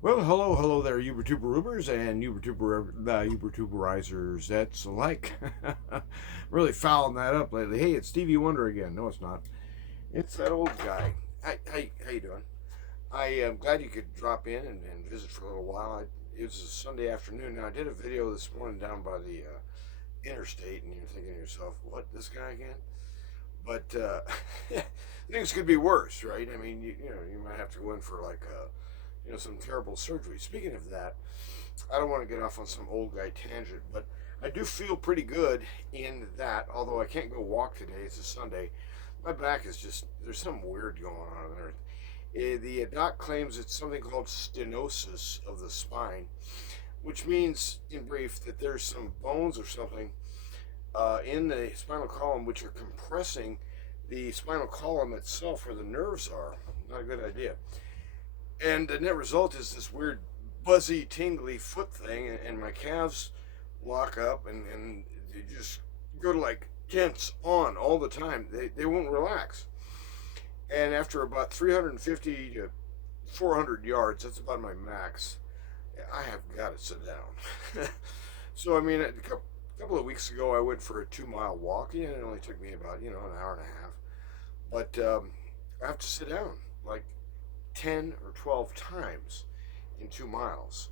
Well, hello there, YouTuberubers and YouTuberizers that's alike. Really fouling that up lately. Hey, it's Stevie Wonder again. No, it's not. It's that old guy. How you doing? I am glad you could drop in and visit for a little while. It was a Sunday afternoon. Now, I did a video this morning down by the interstate, and you're thinking to yourself, what, this guy again? But things could be worse, right? I mean, you might have to go in for like some terrible surgery. Speaking of that, I don't want to get off on some old guy tangent, but I do feel pretty good in that. Although I can't go walk today, it's a Sunday. My back is just there's something weird going on there. The doc claims it's something called stenosis of the spine, which means, in brief, that there's some bones or something in the spinal column which are compressing the spinal column itself, where the nerves are. Not a good idea. And the net result is this weird buzzy, tingly foot thing, and my calves lock up and they just go to like tense on all the time. They won't relax. And after about 350 to 400 yards, that's about my max, I have got to sit down. So, I mean, a couple of weeks ago, I went for a 2 mile walk, and it only took me about, an hour and a half. But I have to sit down like 10 or 12 times in 2 miles.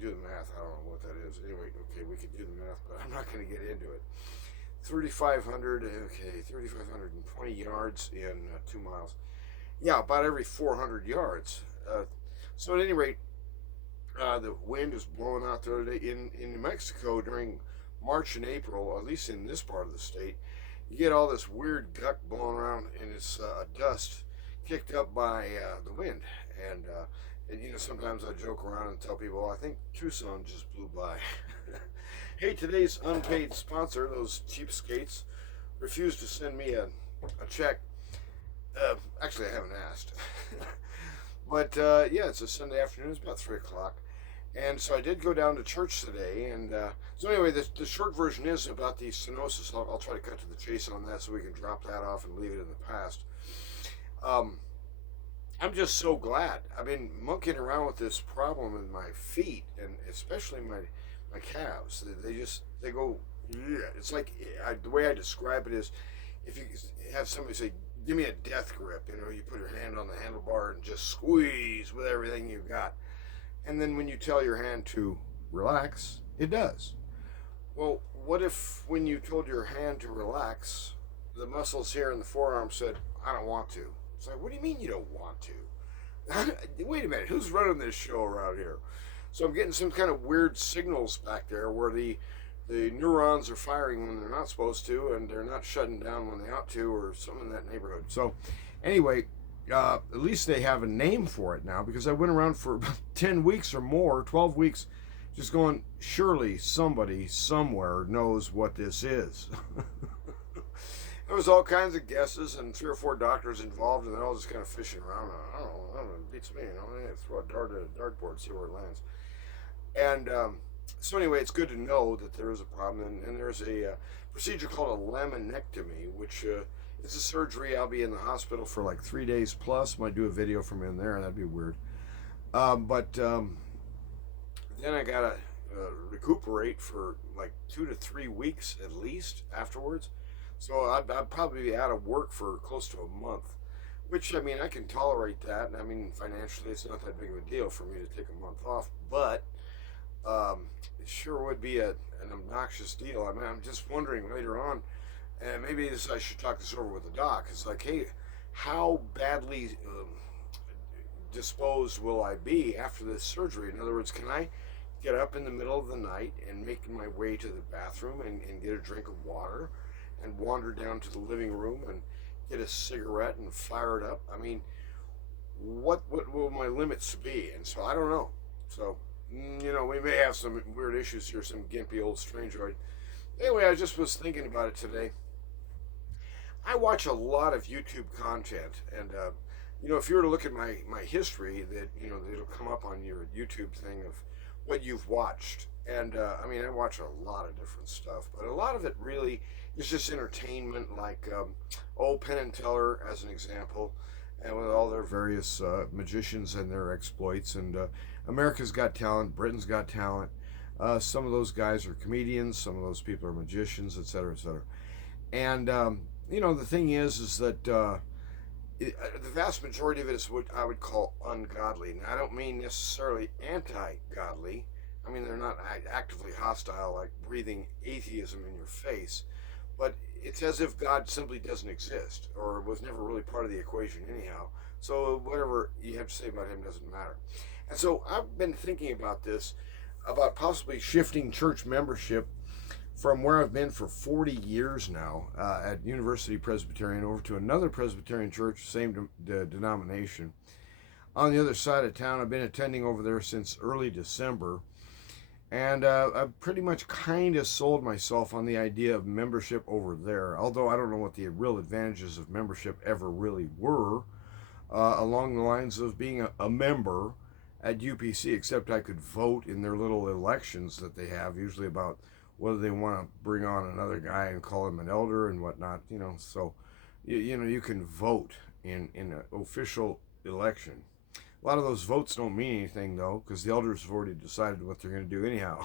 Do the math. I don't know what that is. Anyway, okay, we could do the math, but I'm not going to get into it. 3,500, okay, 3,520 yards in 2 miles. Yeah, about every 400 yards. So at any rate, the wind is blowing out the other day in New Mexico during March and April, at least in this part of the state. You get all this weird guck blowing around, and it's dust kicked up by the wind. And sometimes I joke around and tell people, I think Tucson just blew by. Hey, today's unpaid sponsor, those cheapskates, refused to send me a check. Actually, I haven't asked. But yeah, it's a Sunday afternoon. It's about 3 o'clock. And so I did go down to church today. And so anyway, the short version is about the stenosis. I'll try to cut to the chase on that so we can drop that off and leave it in the past. Um, I'm just so glad. I've been monkeying around with this problem in my feet, and especially my calves. They go. Yeah. It's like the way I describe it is, if you have somebody say, "Give me a death grip," you put your hand on the handlebar and just squeeze with everything you've got, and then when you tell your hand to relax, it does. Well, what if when you told your hand to relax, the muscles here in the forearm said, "I don't want to"? It's like, what do you mean you don't want to? Wait a minute, who's running this show around here? So I'm getting some kind of weird signals back there where the neurons are firing when they're not supposed to, and they're not shutting down when they ought to, or something in that neighborhood. So anyway, at least they have a name for it now, because I went around for about 10 weeks or more, 12 weeks, just going, surely somebody somewhere knows what this is. There was all kinds of guesses and 3 or 4 doctors involved, and they're all just kind of fishing around. I don't know, it beats me. Throw a dart at a dartboard, see where it lands. And so anyway, it's good to know that there is a problem, and there's a procedure called a laminectomy, which is a surgery. I'll be in the hospital for like 3 days plus. Might do a video from in there. That'd be weird. But then I gotta recuperate for like 2 to 3 weeks at least afterwards. So I'd probably be out of work for close to a month, which, I mean, I can tolerate that. I mean, financially, it's not that big of a deal for me to take a month off, but it sure would be an obnoxious deal. I mean, I'm just wondering later on, and maybe I should talk this over with the doc. It's like, hey, how badly disposed will I be after this surgery? In other words, can I get up in the middle of the night and make my way to the bathroom and get a drink of water and wander down to the living room and get a cigarette and fire it up? I mean, what will my limits be? And so I don't know. So, we may have some weird issues here, some gimpy old strangeoid. Anyway, I just was thinking about it today. I watch a lot of YouTube content, and if you were to look at my history, that it'll come up on your YouTube thing of what you've watched. And I mean, I watch a lot of different stuff, but a lot of it really is just entertainment, like Penn and Teller as an example, and with all their various magicians and their exploits. And America's Got Talent, Britain's Got Talent. Some of those guys are comedians, some of those people are magicians, etc., etc. And the thing is that the vast majority of it is what I would call ungodly. And I don't mean necessarily anti-godly. I mean they're not actively hostile, like breathing atheism in your face, but it's as if God simply doesn't exist or was never really part of the equation anyhow. So whatever you have to say about him doesn't matter. And so I've been thinking about this, about possibly shifting church membership from where I've been for 40 years now at University Presbyterian over to another Presbyterian church, same denomination, on the other side of town. I've been attending over there since early December, and I've pretty much kind of sold myself on the idea of membership over there, although I don't know what the real advantages of membership ever really were, along the lines of being a member at UPC, except I could vote in their little elections that they have, usually about whether they want to bring on another guy and call him an elder and whatnot, so you can vote in an official election. A lot of those votes don't mean anything, though, because the elders have already decided what they're going to do anyhow.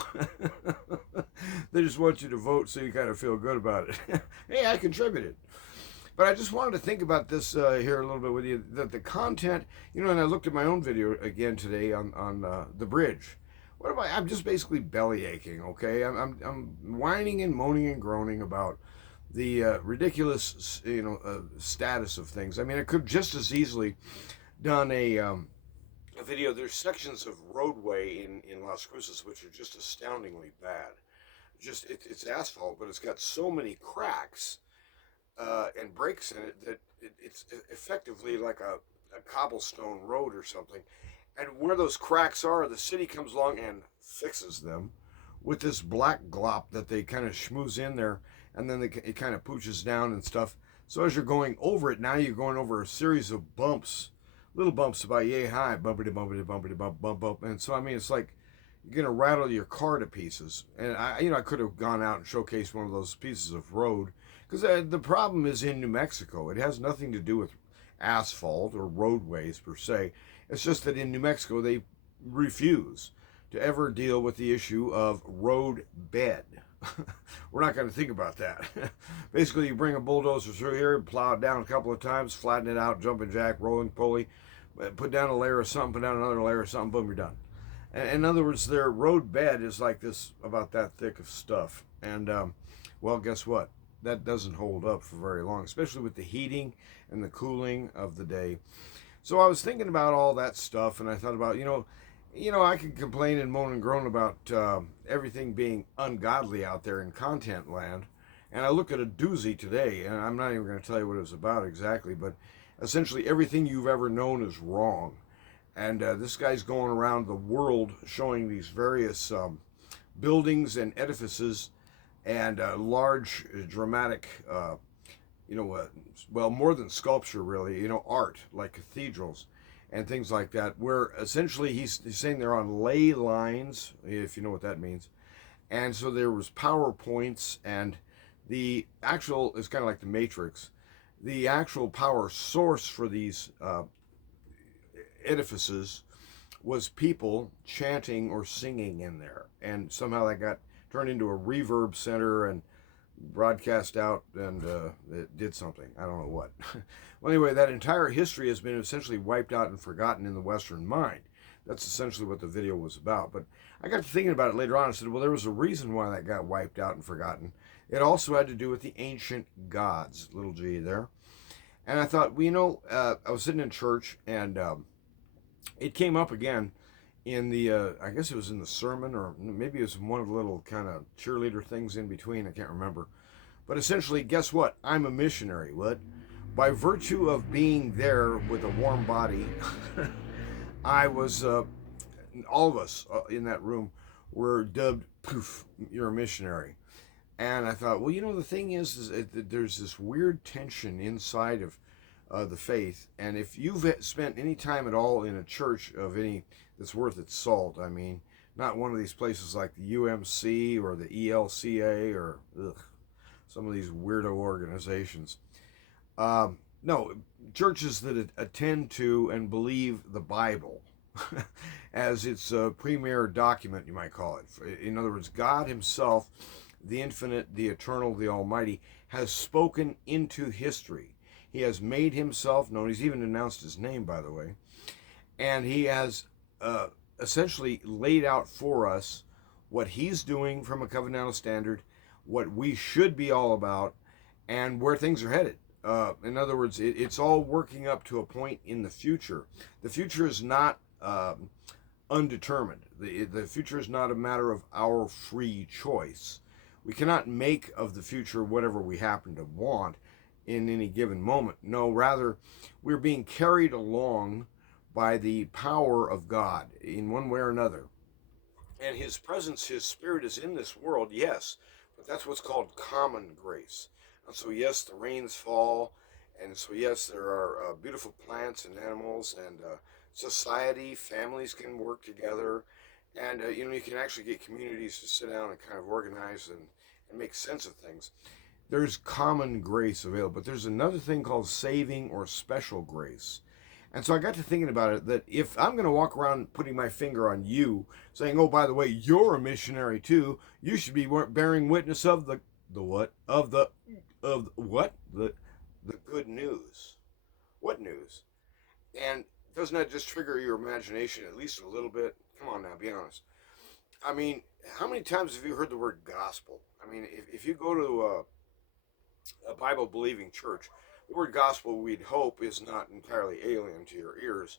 They just want you to vote so you kind of feel good about it. Hey, I contributed. But I just wanted to think about this here a little bit with you, that the content, and I looked at my own video again today on the bridge. What am I? I'm just basically belly aching, okay? I'm whining and moaning and groaning about the ridiculous, status of things. I mean, I could just as easily done a video. There's sections of roadway in Las Cruces which are just astoundingly bad. It's asphalt, but it's got so many cracks and breaks in it that it's effectively like a cobblestone road or something. And where those cracks are, the city comes along and fixes them with this black glop that they kind of schmooze in there, and then it kind of pooches down and stuff. So as you're going over it, now you're going over a series of bumps, little bumps about yay high, bumpity bumpity bumpity bump bump bump. And so I mean, it's like you're gonna rattle your car to pieces. And I could have gone out and showcased one of those pieces of road, because the problem is in New Mexico. It has nothing to do with asphalt or roadways per se. It's just that in New Mexico, they refuse to ever deal with the issue of road bed. We're not going to think about that. Basically, you bring a bulldozer through here, plow it down a couple of times, flatten it out, jumping jack, rolling pulley, put down a layer of something, put down another layer of something, boom, you're done. In other words, their road bed is like this, about that thick of stuff. And, well, guess what? That doesn't hold up for very long, especially with the heating and the cooling of the day. So I was thinking about all that stuff, and I thought about, I could complain and moan and groan about everything being ungodly out there in content land. And I looked at a doozy today, and I'm not even going to tell you what it was about exactly, but essentially everything you've ever known is wrong. And this guy's going around the world showing these various buildings and edifices and large, dramatic, well, more than sculpture, really, art, like cathedrals and things like that, where essentially he's saying they're on ley lines, if you know what that means. And so there was PowerPoints, and the actual, it's kind of like the Matrix, the actual power source for these edifices was people chanting or singing in there. And somehow that got turned into a reverb center and broadcast out, and it did something. I don't know what. Well, anyway, that entire history has been essentially wiped out and forgotten in the Western mind. That's essentially what the video was about. But I got to thinking about it later on. I said, well, there was a reason why that got wiped out and forgotten. It also had to do with the ancient gods, little g there. And I thought, well, I was sitting in church, and it came up again in the, I guess it was in the sermon, or maybe it was one of the little kind of cheerleader things in between. I can't remember. But essentially, guess what? I'm a missionary. What? By virtue of being there with a warm body, I was, all of us in that room were dubbed, poof, you're a missionary. And I thought, well, the thing is that there's this weird tension inside of the faith. And if you've spent any time at all in a church of any that's worth its salt, I mean, not one of these places like the UMC or the ELCA or some of these weirdo organizations. No, churches that attend to and believe the Bible, as its premier document, you might call it. In other words, God Himself, the infinite, the eternal, the almighty, has spoken into history. He has made Himself known. He's even announced His name, by the way. And He has uh, essentially laid out for us what He's doing from a covenantal standard, what we should be all about, and where things are headed. In other words, it's all working up to a point in the future. The future is not undetermined. The future is not a matter of our free choice. We cannot make of the future whatever we happen to want in any given moment. No, rather, we're being carried along by the power of God in one way or another. And His presence, His Spirit is in this world, yes, but that's what's called common grace. And so, yes, the rains fall, and so, yes, there are beautiful plants and animals, and society, families can work together, and you can actually get communities to sit down and kind of organize and make sense of things. There's common grace available, but there's another thing called saving or special grace. And so I got to thinking about it that if I'm going to walk around putting my finger on you, saying, "Oh, by the way, you're a missionary too. You should be bearing witness of the what of what the good news." What news? And doesn't that just trigger your imagination at least a little bit? Come on now, be honest. I mean, how many times have you heard the word gospel? I mean, if you go to a Bible believing church, the word gospel, we'd hope, is not entirely alien to your ears.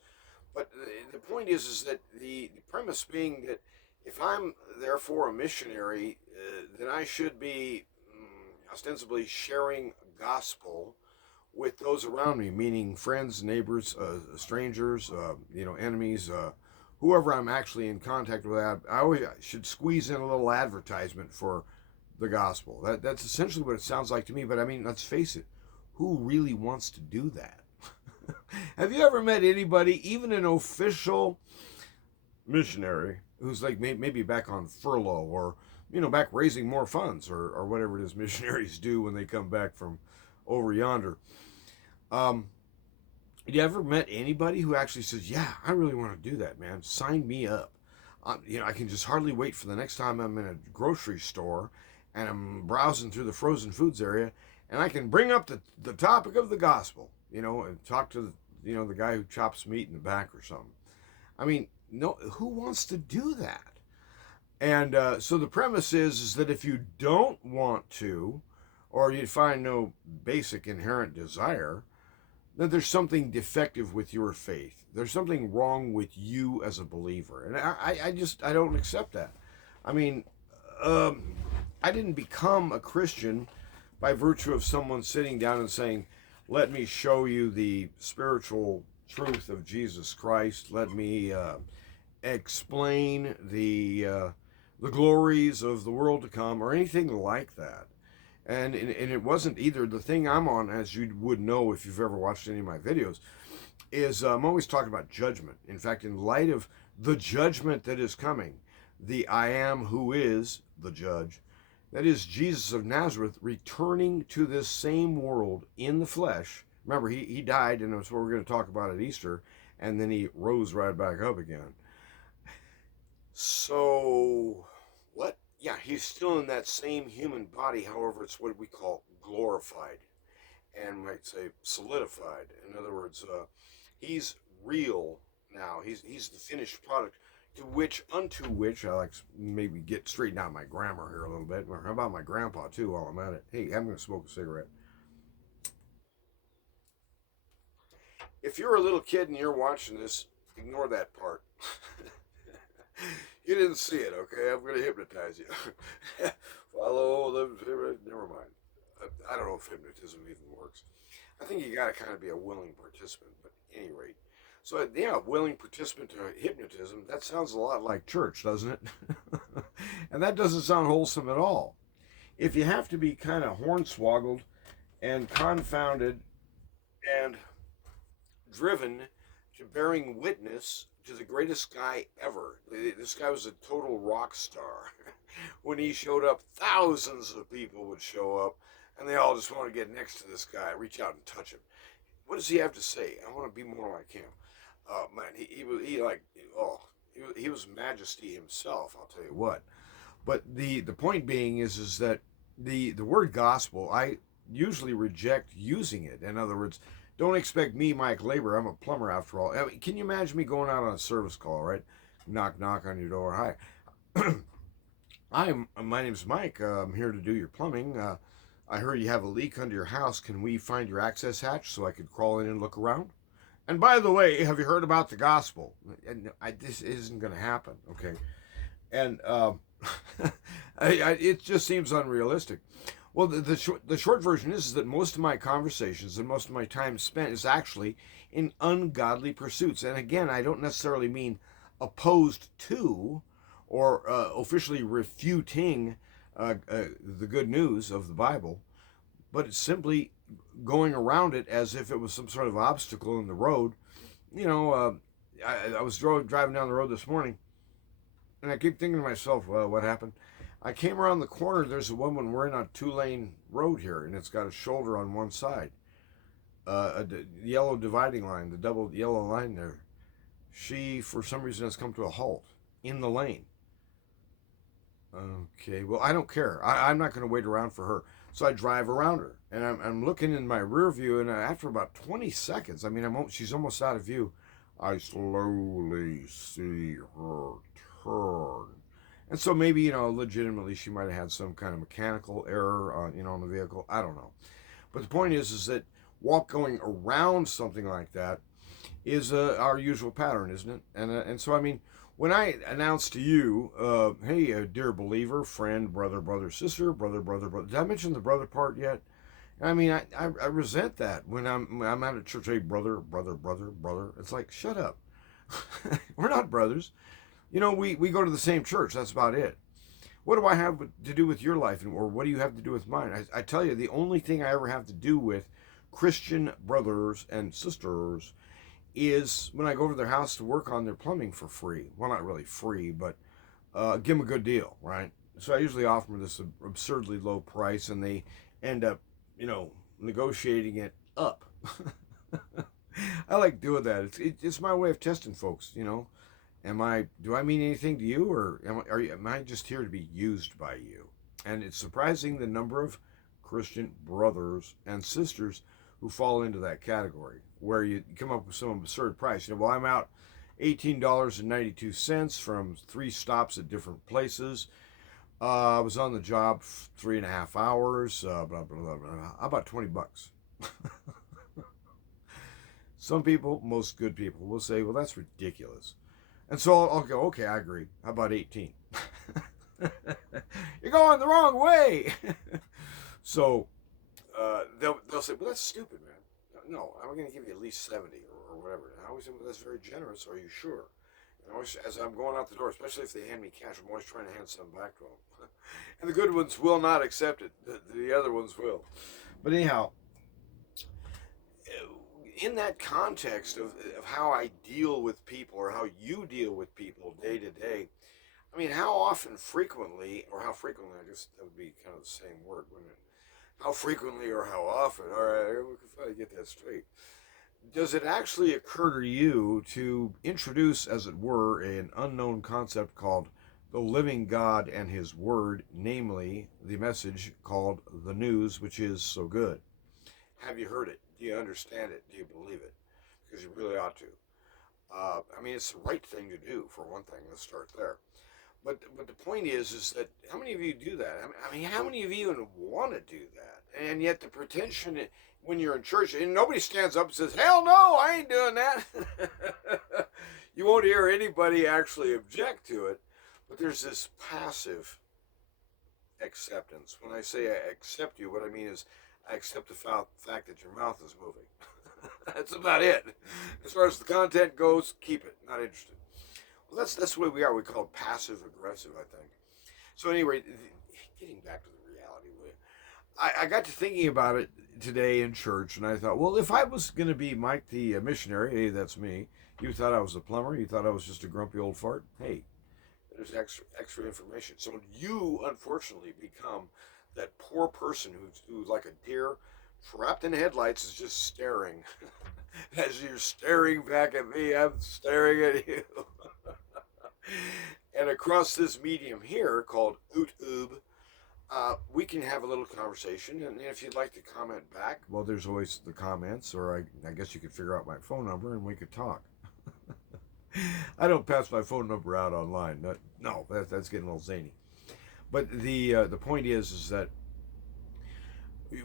But the point is that the premise being that if I'm therefore a missionary, then I should be ostensibly sharing gospel with those around me, meaning friends, neighbors, strangers, enemies, whoever I'm actually in contact with. I always should squeeze in a little advertisement for the gospel. That's essentially what it sounds like to me. But I mean, let's face it, who really wants to do that? Have you ever met anybody, even an official missionary, who's like maybe back on furlough or back raising more funds or whatever it is missionaries do when they come back from over yonder? Um, you ever met anybody who actually says, "Yeah, I really want to do that, man. Sign me up." I can just hardly wait for the next time I'm in a grocery store and I'm browsing through the frozen foods area, and I can bring up the topic of the gospel, and talk to the guy who chops meat in the back or something. I mean, no, who wants to do that? And so the premise is that if you don't want to, or you find no basic inherent desire, then there's something defective with your faith. There's something wrong with you as a believer, and I don't accept that. I mean, um, I didn't become a Christian by virtue of someone sitting down and saying, "Let me show you the spiritual truth of Jesus Christ. Let me explain the glories of the world to come," or anything like that. And it wasn't either. The thing I'm on, as you would know if you've ever watched any of my videos, is I'm always talking about judgment. In fact, in light of the judgment that is coming, the I am who is the judge, that is Jesus of Nazareth returning to this same world in the flesh. Remember, he died, and that's what we're going to talk about at Easter, and then he rose right back up again. So, what? Yeah, he's still in that same human body. However, it's what we call glorified and might say solidified. In other words, he's real now. He's the finished product. Unto which I like to maybe get straightened out my grammar here a little bit. Or how about my grandpa too? While I'm at it, hey, I'm going to smoke a cigarette. If you're a little kid and you're watching this, ignore that part. You didn't see it, okay? I'm going to hypnotize you. Follow the. Never mind. I don't know if hypnotism even works. I think you got to kind of be a willing participant, but at any rate. So, yeah, willing participant to hypnotism, that sounds a lot like church, doesn't it? And that doesn't sound wholesome at all. If you have to be kind of hornswoggled and confounded and driven to bearing witness to the greatest guy ever. This guy was a total rock star. When he showed up, thousands of people would show up, and they all just want to get next to this guy, reach out and touch him. What does he have to say? I want to be more like him. Oh man, he like oh he was majesty himself. I'll tell you what. But the point being is that the word gospel, I usually reject using it. In other words, don't expect me, Mike Labor. I'm a plumber after all. I mean, can you imagine me going out on a service call, right? Knock knock on your door. Hi, my name's Mike. I'm here to do your plumbing. I heard you have a leak under your house. Can we find your access hatch so I could crawl in and look around? And by the way, have you heard about the gospel? And this isn't going to happen, okay? And it just seems unrealistic. Well, the short version is that most of my conversations and most of my time spent is actually in ungodly pursuits. And again, I don't necessarily mean opposed to or officially refuting the good news of the Bible, but it's simply going around it as if it was some sort of obstacle in the road. You know, I was driving down the road this morning, and I keep thinking to myself, well, what happened? I came around the corner. There's a woman. We're in a 2-lane road here, and it's got a shoulder on one side, yellow dividing line, the double yellow line there. She, for some reason, has come to a halt in the lane. Okay, well, I don't care. I'm not going to wait around for her. So I drive around her, and I'm looking in my rear view, and after about 20 seconds, I mean, she's almost out of view. I slowly see her turn. And so maybe, legitimately she might have had some kind of mechanical error on the vehicle. I don't know. But the point is that going around something like that is our usual pattern, isn't it? And so, I mean, when I announce to you, hey, dear believer, friend, brother, sister, brother, did I mention the brother part yet? I mean, I resent that when I'm at a church. Hey, brother. It's like, shut up. We're not brothers. We go to the same church. That's about it. What do I have to do with your life, or what do you have to do with mine? I tell you, the only thing I ever have to do with Christian brothers and sisters is when I go over to their house to work on their plumbing for free. Well, not really free, but give them a good deal, right? So I usually offer them this absurdly low price, and they end up, negotiating it up. I like doing that. It's my way of testing folks. Do I mean anything to you, or am I just here to be used by you? And it's surprising the number of Christian brothers and sisters who fall into that category, where you come up with some absurd price. Well, I'm out $18.92 from 3 stops at different places. I was on the job 3.5 hours. Blah, blah, blah, blah. How about $20? Some people, most good people, will say, well, that's ridiculous. And so I'll go, okay, I agree. How about 18? You're going the wrong way. So they'll say, well, that's stupid, man. No, I'm going to give you at least 70 or whatever. And I always say, well, that's very generous. Are you sure? And always, as I'm going out the door, especially if they hand me cash, I'm always trying to hand some back to them. And the good ones will not accept it. The other ones will. But anyhow, in that context of how I deal with people, or how you deal with people day to day, I mean, how frequently, I guess that would be kind of the same word, wouldn't it? How frequently or how often, all right, we can finally get that straight. Does it actually occur to you to introduce, as it were, an unknown concept called the living God and His Word, namely the message called the news, which is so good? Have you heard it? Do you understand it? Do you believe it? Because you really ought to. I mean, it's the right thing to do, for one thing. Let's start there. But the point is that how many of you do that? I mean, how many of you even want to do that? And yet the pretension when you're in church, and nobody stands up and says, hell no, I ain't doing that. You won't hear anybody actually object to it. But there's this passive acceptance. When I say I accept you, what I mean is I accept the fact that your mouth is moving. That's about it. As far as the content goes, keep it. Not interested. Well, that's the way we are. We call it passive aggressive, I think. So anyway, getting back to the reality, I got to thinking about it today in church, and I thought, well, if I was going to be Mike the missionary, hey, that's me. You thought I was a plumber. You thought I was just a grumpy old fart. Hey, there's extra information. So you, unfortunately, become that poor person who's like a deer trapped in headlights is just staring. As you're staring back at me, I'm staring at you. And across this medium here called YouTube, we can have a little conversation. And if you'd like to comment back, well, there's always the comments, or I guess you could figure out my phone number and we could talk. I don't pass my phone number out online. No, that's getting a little zany. But the point is that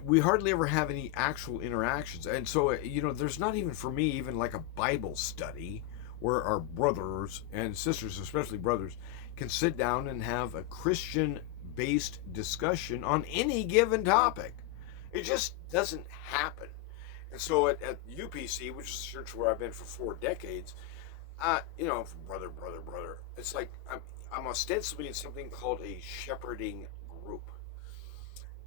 we hardly ever have any actual interactions, and so there's not even for me even like a Bible study where our brothers and sisters, especially brothers, can sit down and have a Christian based discussion on any given topic. It just doesn't happen. And so at UPC, which is a church where I've been for 4 decades, brother, it's like I'm ostensibly in something called a shepherding group.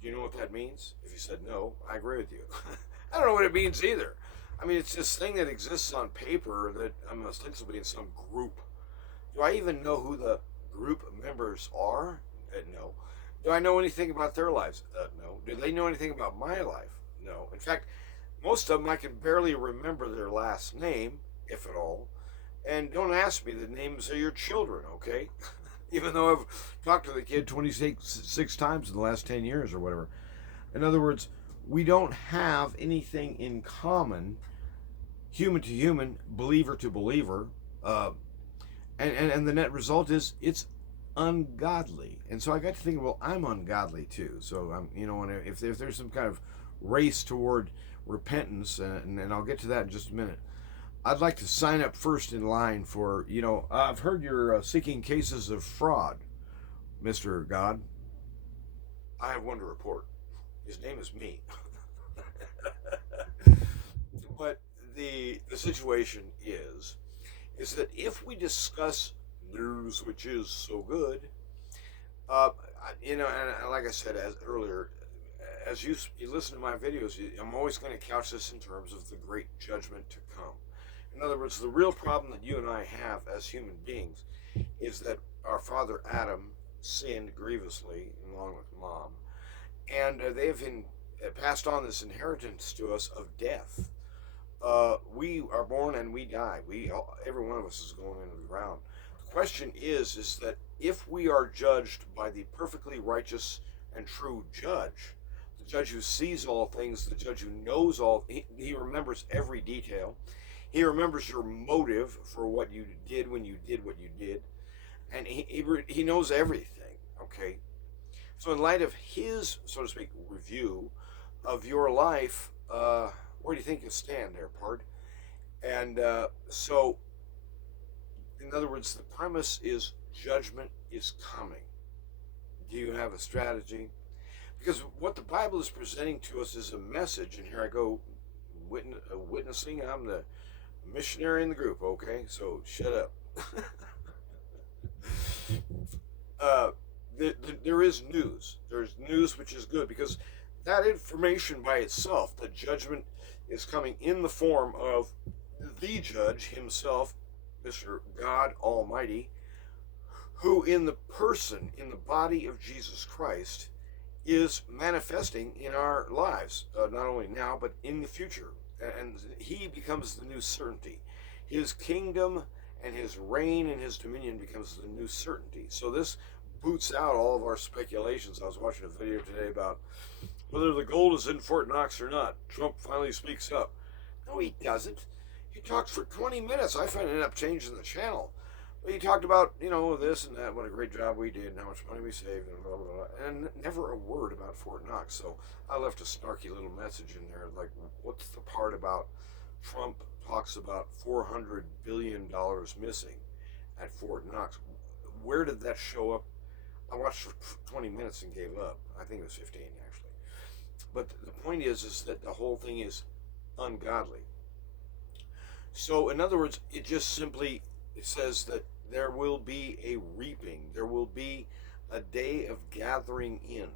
Do you know what that means? If you said no, I agree with you. I don't know what it means either. I mean, it's this thing that exists on paper that I'm ostensibly in some group. Do I even know who the group members are? No. Do I know anything about their lives? No. Do they know anything about my life? No. In fact, most of them I can barely remember their last name, if at all. And don't ask me the names of your children, okay? Even though I've talked to the kid 26 times in the last 10 years or whatever. In other words, we don't have anything in common, human to human, believer to believer, and the net result is it's ungodly. And so I got to think, well, I'm ungodly too. So if there's some kind of race toward repentance, and I'll get to that in just a minute, I'd like to sign up first in line for, I've heard you're seeking cases of fraud, Mr. God. I have one to report. His name is me. But the situation is that if we discuss news which is so good, and like I said earlier, as you listen to my videos, I'm always going to couch this in terms of the great judgment to come. In other words, the real problem that you and I have as human beings is that our father Adam sinned grievously along with mom, and they have passed on this inheritance to us of death. We are born and we die. Every one of us is going into the ground. The question is that if we are judged by the perfectly righteous and true judge, the judge who sees all things, the judge who knows all, he remembers every detail. He remembers your motive for what you did when you did what you did, and he knows everything. Okay, so in light of his, so to speak, review of your life, where do you think you stand there, Pard? And so, in other words, the premise is judgment is coming. Do you have a strategy? Because what the Bible is presenting to us is a message, and here I go witnessing. I'm the missionary in the group, okay? So shut up. There is news. There's news which is good, because that information by itself, the judgment is coming in the form of the judge himself, Mr. God Almighty, who in the body of Jesus Christ, is manifesting in our lives, not only now, but in the future. And he becomes the new certainty. His kingdom and his reign and his dominion becomes the new certainty. So this boots out all of our speculations. I was watching a video today about whether the gold is in Fort Knox or not. Trump finally speaks up. No, he doesn't. He talks for 20 minutes. I ended up changing the channel. But he talked about, this and that, what a great job we did, and how much money we saved, and blah, blah, blah. And never a word about Fort Knox. So I left a snarky little message in there, like, what's the part about Trump talks about $400 billion missing at Fort Knox? Where did that show up? I watched for 20 minutes and gave up. I think it was 15, actually. But the point is that the whole thing is ungodly. So, in other words, it just simply says that there will be a reaping. There will be a day of gathering in,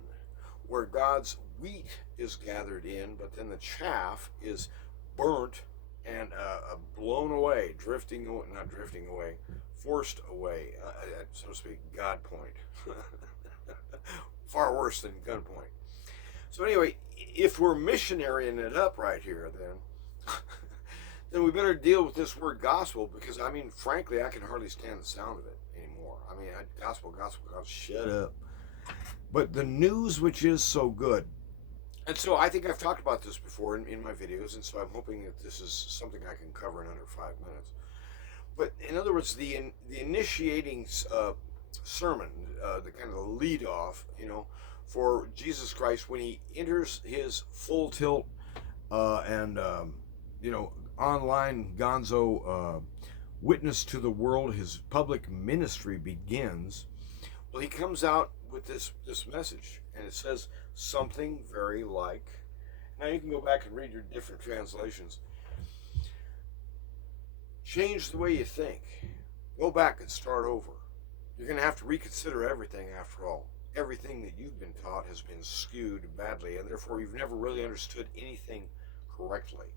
where God's wheat is gathered in, but then the chaff is burnt and blown away, not drifting away, forced away, so to speak, God point. Far worse than gunpoint. So anyway, if we're missionarying it up right here, then then we better deal with this word gospel, because I mean, frankly, I can hardly stand the sound of it anymore. I mean, gospel, gospel, gospel. Shut up. But the news, which is so good. And so I think I've talked about this before in my videos, and so I'm hoping that this is something I can cover in under 5 minutes. But in other words, the initiating sermon, the kind of the lead off, for Jesus Christ when he enters his full tilt and online gonzo witness to the world, his public ministry begins. Well, he comes out with this message, and it says something very like. Now you can go back and read your different translations. Change the way you think. Go back and start over. You're going to have to reconsider everything after all. Everything that you've been taught has been skewed badly, and therefore you've never really understood anything correctly.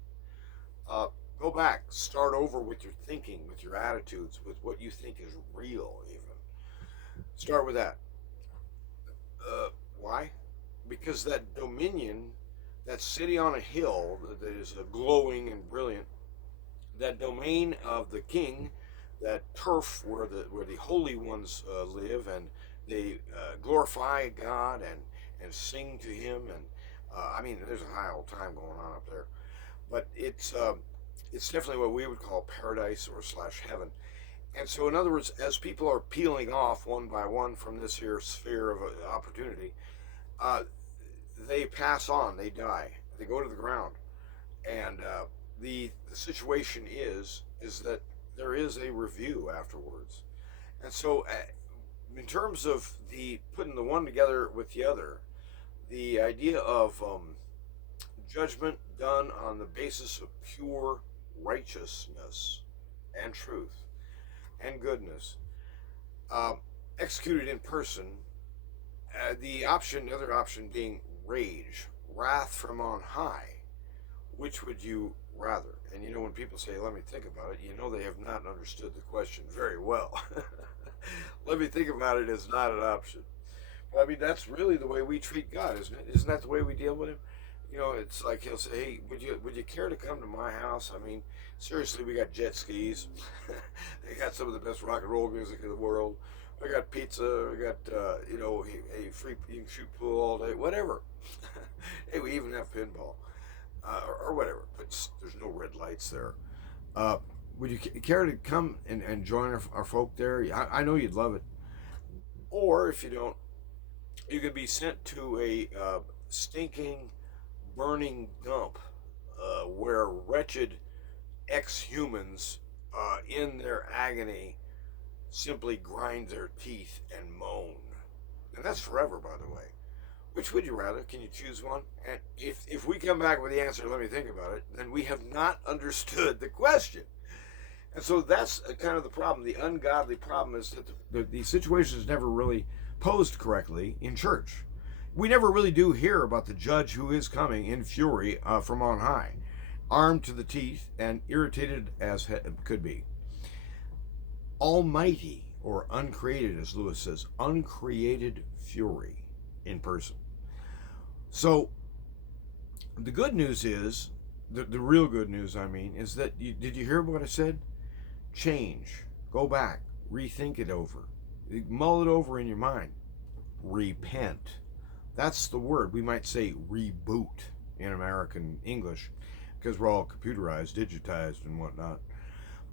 Go back, start over with your thinking, with your attitudes, with what you think is real, even. Start with that. Why? Because that dominion, that city on a hill that is glowing and brilliant, that domain of the king, that turf where the holy ones live, and they glorify God and sing to him, and I mean, there's a high old time going on up there, but it's definitely what we would call paradise or / heaven. And so, in other words, as people are peeling off one by one from this here sphere of opportunity, they pass on, they die, they go to the ground, and the situation is that there is a review afterwards. And so, in terms of the putting the one together with the other, the idea of judgment done on the basis of pure righteousness and truth and goodness, executed in person. The other option being rage, wrath from on high. Which would you rather? And when people say, let me think about it, they have not understood the question very well. Let me think about it is not an option. But I mean, that's really the way we treat God, isn't it? Isn't that the way we deal with him? It's like he'll say, hey, would you care to come to my house? I mean, seriously, we got jet skis. They got some of the best rock and roll music in the world. We got pizza. We got, free, you can shoot pool all day, whatever. Hey, we even have pinball. Or whatever, but there's no red lights there. Would you care to come and join our folk there? I know you'd love it. Or if you don't, you could be sent to a stinking, burning dump where wretched ex-humans in their agony simply grind their teeth and moan. And that's forever, by the way. Which would you rather? Can you choose one? And if we come back with the answer, let me think about it, then we have not understood the question. And so that's kind of the problem. The ungodly problem is that the situation is never really posed correctly in church. We never really do hear about the judge who is coming in fury from on high, armed to the teeth and irritated as could be. Almighty, or uncreated, as Lewis says, uncreated fury in person. So the good news is, the real good news, I mean, is that, did you hear what I said? Change. Go back. Rethink it over. Mull it over in your mind. Repent. That's the word. We might say reboot in American English, because we're all computerized, digitized, and whatnot.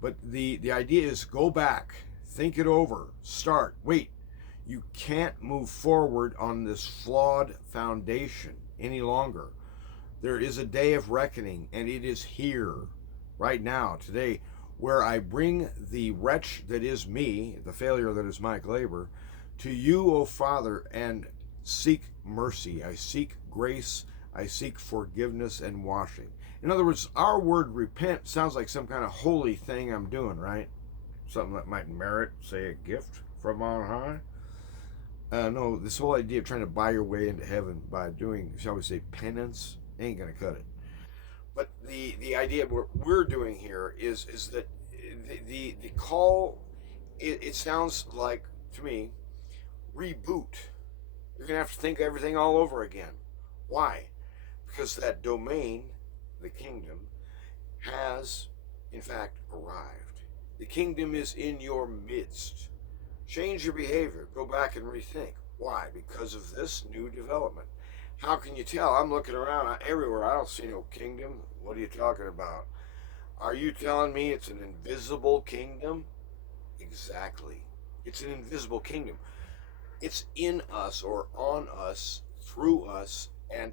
But the idea is go back. Think it over. Start. Wait. You can't move forward on this flawed foundation any longer. There is a day of reckoning, and it is here, right now, today, where I bring the wretch that is me, the failure that is Mike Labor, to you, O Father, and seek mercy. I seek grace. I seek forgiveness and washing. In other words, our word repent sounds like some kind of holy thing I'm doing, right? Something that might merit, say, a gift from on high. No, this whole idea of trying to buy your way into heaven by doing, shall we say, penance, ain't gonna cut it. But the idea of what we're doing here is that the call, it sounds like, to me, reboot. You're gonna have to think everything all over again. Why? Because that domain, the kingdom, has in fact arrived. The kingdom is in your midst. Change your behavior. Go back and rethink. Why? Because of this new development. How can you tell? I'm looking around everywhere. I don't see no kingdom. What are you talking about? Are you telling me it's an invisible kingdom? Exactly. It's an invisible kingdom. It's in us or on us, through us, and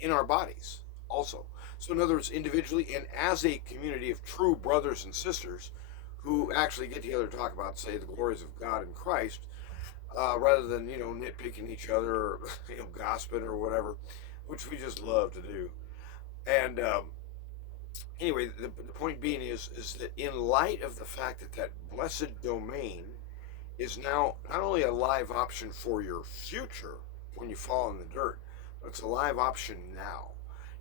in our bodies also. So, in other words, individually and as a community of true brothers and sisters who actually get together to talk about, say, the glories of God in Christ, rather than nitpicking each other or gossiping or whatever, which we just love to do. And anyway, the point being is that in light of the fact that that blessed domain is now not only a live option for your future when you fall in the dirt, but it's a live option now.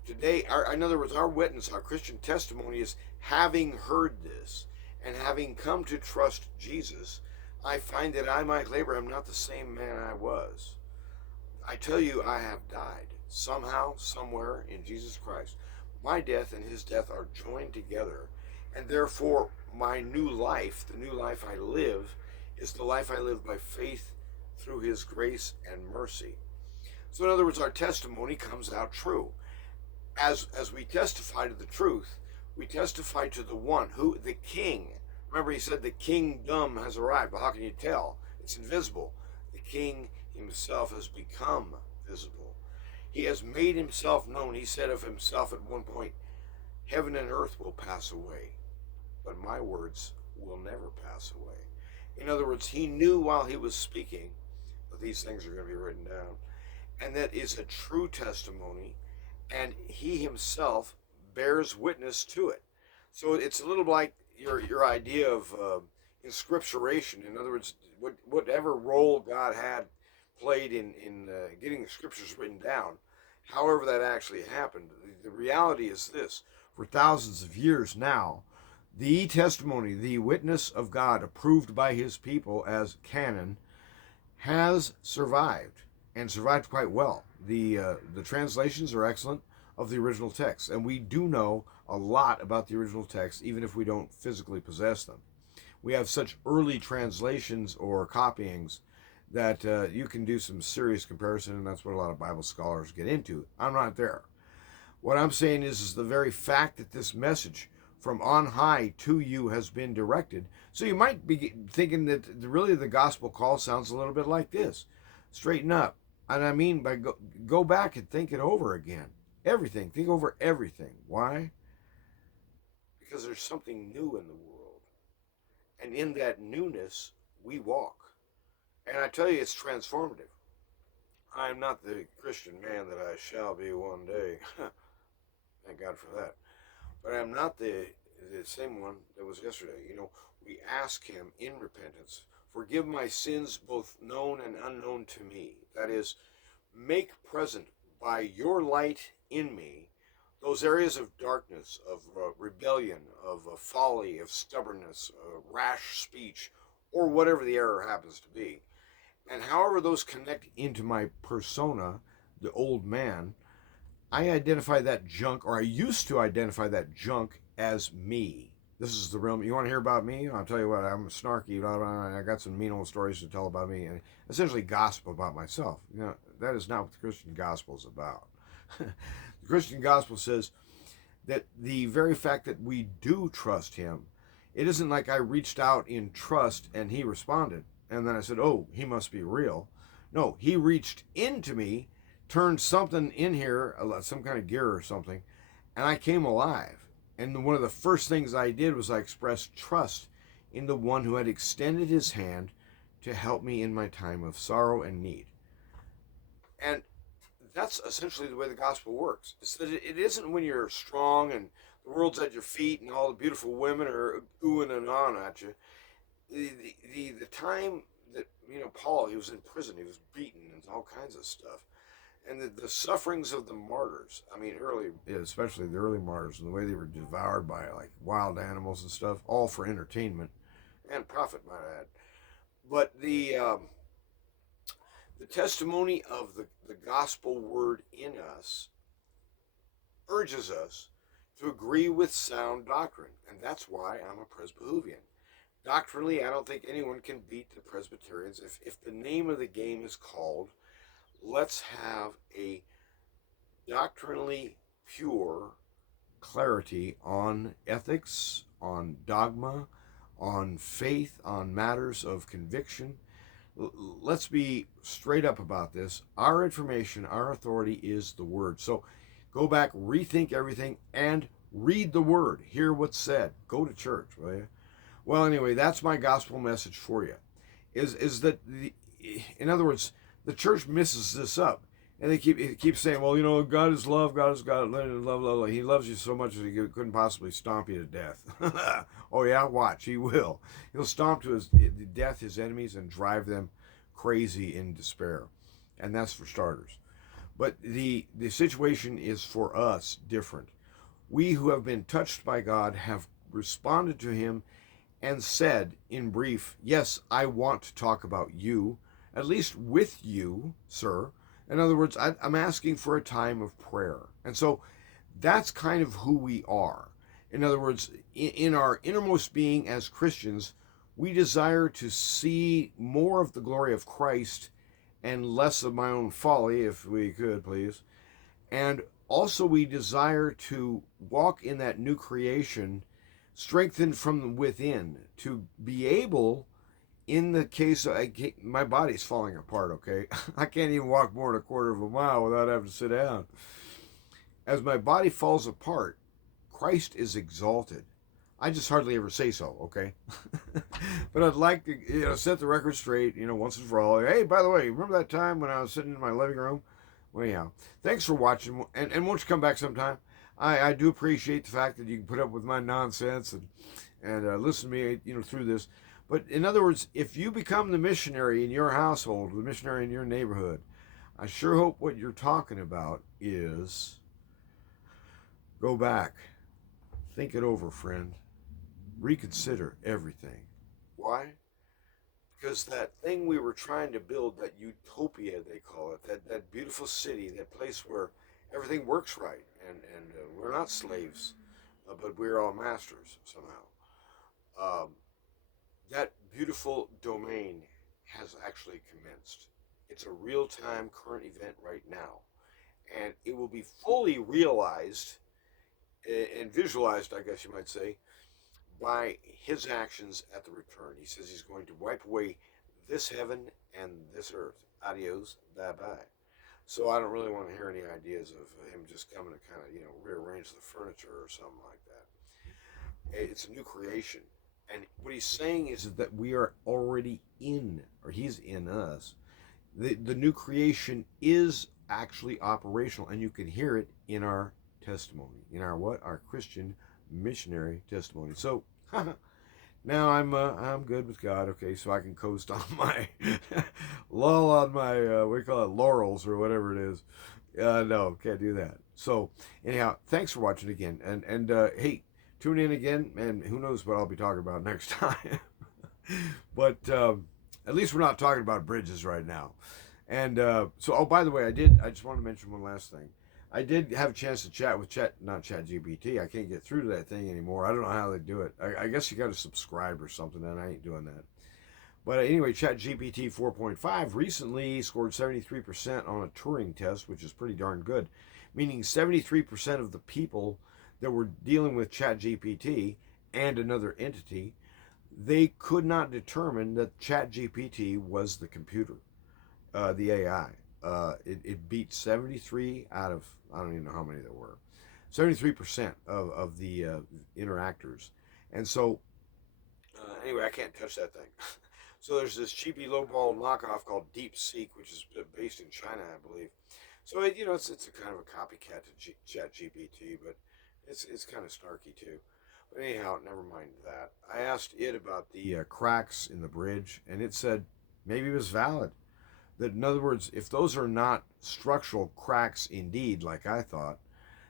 Today, in other words, our witness, our Christian testimony is having heard this and having come to trust Jesus, I find that I, Mike Labor, am not the same man I was. I tell you, I have died somehow, somewhere in Jesus Christ. My death and his death are joined together, and therefore my new life, the new life I live, is the life I live by faith through his grace and mercy. So in other words, our testimony comes out true. As we testify to the truth, we testify to the one who, the king. Remember, he said the kingdom has arrived. But how can you tell? It's invisible. The king himself has become visible. He has made himself known. He said of himself at one point, heaven and earth will pass away, but my words will never pass away. In other words, he knew while he was speaking that these things are going to be written down. And that is a true testimony, and he himself bears witness to it. So it's a little like your idea of inscripturation. In other words, whatever role God had played in getting the scriptures written down, however that actually happened, the reality is this: for thousands of years now, the testimony, the witness of God approved by his people as canon, has survived and survived quite well. The translations are excellent of the original text, and we do know a lot about the original text, even if we don't physically possess them. We have such early translations or copyings that you can do some serious comparison, and that's what a lot of Bible scholars get into. I'm not there. What I'm saying is the very fact that this message from on high to you has been directed. So you might be thinking that really the gospel call sounds a little bit like this: straighten up. And I mean by go back and think it over again. Everything. Think over everything. Why? Because there's something new in the world. And in that newness, we walk. And I tell you, it's transformative. I am not the Christian man that I shall be one day. Thank God for that. But I am not the same one that was yesterday. We ask him in repentance, forgive my sins both known and unknown to me. That is, make present by your light in me those areas of darkness, of rebellion, of folly, of stubbornness, rash speech, or whatever the error happens to be. And however those connect into my persona, the old man, I identify that junk, or I used to identify that junk as me. This is the realm. You want to hear about me? I'll tell you what, I'm snarky. Blah, blah, blah. I got some mean old stories to tell about me, and essentially gossip about myself. That is not what the Christian gospel is about. The Christian gospel says that the very fact that we do trust him, it isn't like I reached out in trust and he responded, and then I said, oh, he must be real. No, he reached into me, turned something in here, some kind of gear or something, and I came alive. And one of the first things I did was I expressed trust in the one who had extended his hand to help me in my time of sorrow and need. And that's essentially the way the gospel works. It's that it isn't when you're strong and the world's at your feet and all the beautiful women are oohing and on at you. The time that, Paul, he was in prison, he was beaten and all kinds of stuff. And the sufferings of the martyrs, especially the early martyrs, and the way they were devoured by like wild animals and stuff, all for entertainment and profit, might I add. But The testimony of the gospel word in us urges us to agree with sound doctrine, and that's why I'm a Presbyterian. Doctrinally, I don't think anyone can beat the Presbyterians. If the name of the game is called, let's have a doctrinally pure clarity on ethics, on dogma, on faith, on matters of conviction. Let's be straight up about this. Our information, our authority is the Word. So go back, rethink everything, and read the Word. Hear what's said. Go to church, will you? Well, anyway, that's my gospel message for you. Is that in other words, the church misses this up, and they keep saying, well, God is love, God is God, love. He loves you so much that he couldn't possibly stomp you to death. Oh yeah, watch, he will. He'll stomp to his death his enemies and drive them crazy in despair, and that's for starters. But the situation is for us different. We who have been touched by God have responded to him and said in brief, yes, I want to talk about you, at least with you, sir. In other words, I'm asking for a time of prayer. And so that's kind of who we are. In other words, in our innermost being as Christians, we desire to see more of the glory of Christ and less of my own folly, if we could, please. And also we desire to walk in that new creation, strengthened from within, to be able, in the case of, my body's falling apart, okay? I can't even walk more than a quarter of a mile without having to sit down. As my body falls apart, Christ is exalted. I just hardly ever say so, okay? But I'd like to, set the record straight, once and for all. Hey, by the way, remember that time when I was sitting in my living room? Well, anyhow, thanks for watching, and won't you come back sometime? I do appreciate the fact that you can put up with my nonsense and listen to me, through this. But in other words, if you become the missionary in your household, the missionary in your neighborhood, I sure hope what you're talking about is go back, think it over, friend, reconsider everything. Why? Because that thing we were trying to build, that utopia they call it, that beautiful city, that place where everything works right, and we're not slaves, but we're all masters somehow. Um, that beautiful domain has actually commenced. It's a real-time current event right now, and it will be fully realized and visualized, I guess you might say, by his actions at the return. He says he's going to wipe away this heaven and this earth. Adios, bye bye. So I don't really want to hear any ideas of him just coming to kind of, rearrange the furniture or something like that. It's a new creation. And what he's saying is that we are already in, or he's in us. The new creation is actually operational, and you can hear it in our testimony, in our what? Our Christian missionary testimony. So now I'm good with God. Okay, so I can coast on my lull on my what do you call it, laurels or whatever it is. No, can't do that. So anyhow, thanks for watching again, and hey, tune in again, and who knows what I'll be talking about next time. But at least we're not talking about bridges right now. And so, oh, by the way, I just want to mention one last thing. I did have a chance to chat with not ChatGPT. I can't get through to that thing anymore. I don't know how they do it. I guess you got to subscribe or something, and I ain't doing that. But anyway, ChatGPT 4.5 recently scored 73% on a Turing test, which is pretty darn good, meaning 73% of the people that were dealing with ChatGPT and another entity, they could not determine that ChatGPT was the computer, the AI. It beat 73 out of, I don't even know how many there were, 73% of the interactors. And so, anyway, I can't touch that thing. So there's this cheapy lowball knockoff called DeepSeek, which is based in China, I believe. So it's a kind of a copycat to ChatGPT, but it's kind of snarky too. But anyhow, never mind that. I asked it about the cracks in the bridge, and it said maybe it was valid. That in other words, if those are not structural cracks indeed, like I thought,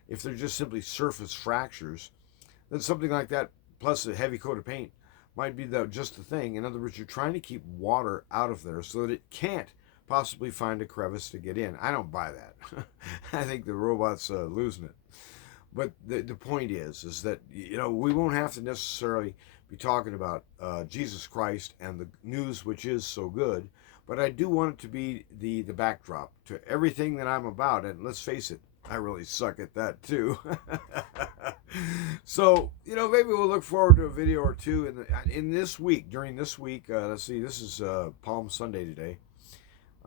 if they're just simply surface fractures, then something like that plus a heavy coat of paint might be just the thing. In other words, you're trying to keep water out of there so that it can't possibly find a crevice to get in. I don't buy that. I think the robot's losing it. But the point is that, we won't have to necessarily be talking about Jesus Christ and the news, which is so good. But I do want it to be the backdrop to everything that I'm about. And let's face it, I really suck at that too. So, maybe we'll look forward to a video or two in this week. During this week, let's see, this is Palm Sunday today.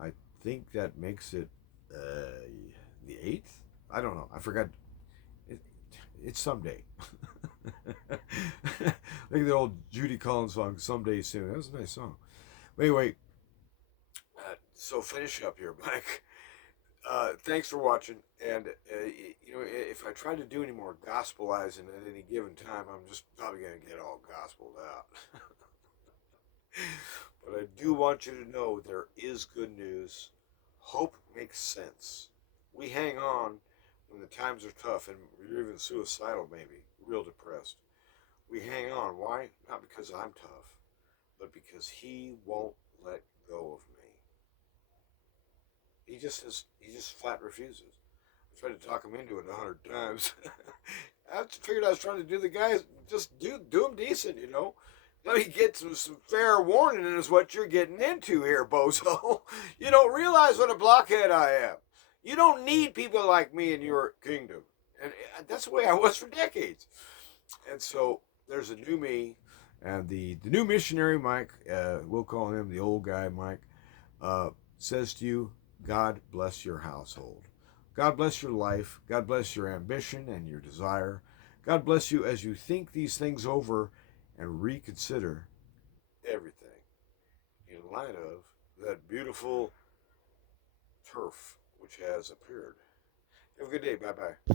I think that makes it the 8th. I don't know. I forgot. It's someday. Like the old Judy Collins song, "Someday Soon." That was a nice song. But anyway, so finish up here, Mike. Thanks for watching. And if I try to do any more gospelizing at any given time, I'm just probably gonna get all gospeled out. But I do want you to know there is good news. Hope makes sense. We hang on when the times are tough and you're even suicidal, maybe, real depressed. We hang on. Why? Not because I'm tough, but because he won't let go of me. He just flat refuses. I tried to talk him into it 100 times. I figured I was trying to do the guys, just do him decent, Let me get some fair warning is what you're getting into here, bozo. You don't realize what a blockhead I am. You don't need people like me in your kingdom. And that's the way I was for decades. And so there's a new me, and the new missionary Mike, we'll call him the old guy Mike, says to you, God bless your household. God bless your life. God bless your ambition and your desire. God bless you as you think these things over and reconsider everything in light of that beautiful turf which has appeared. Have a good day. Bye-bye.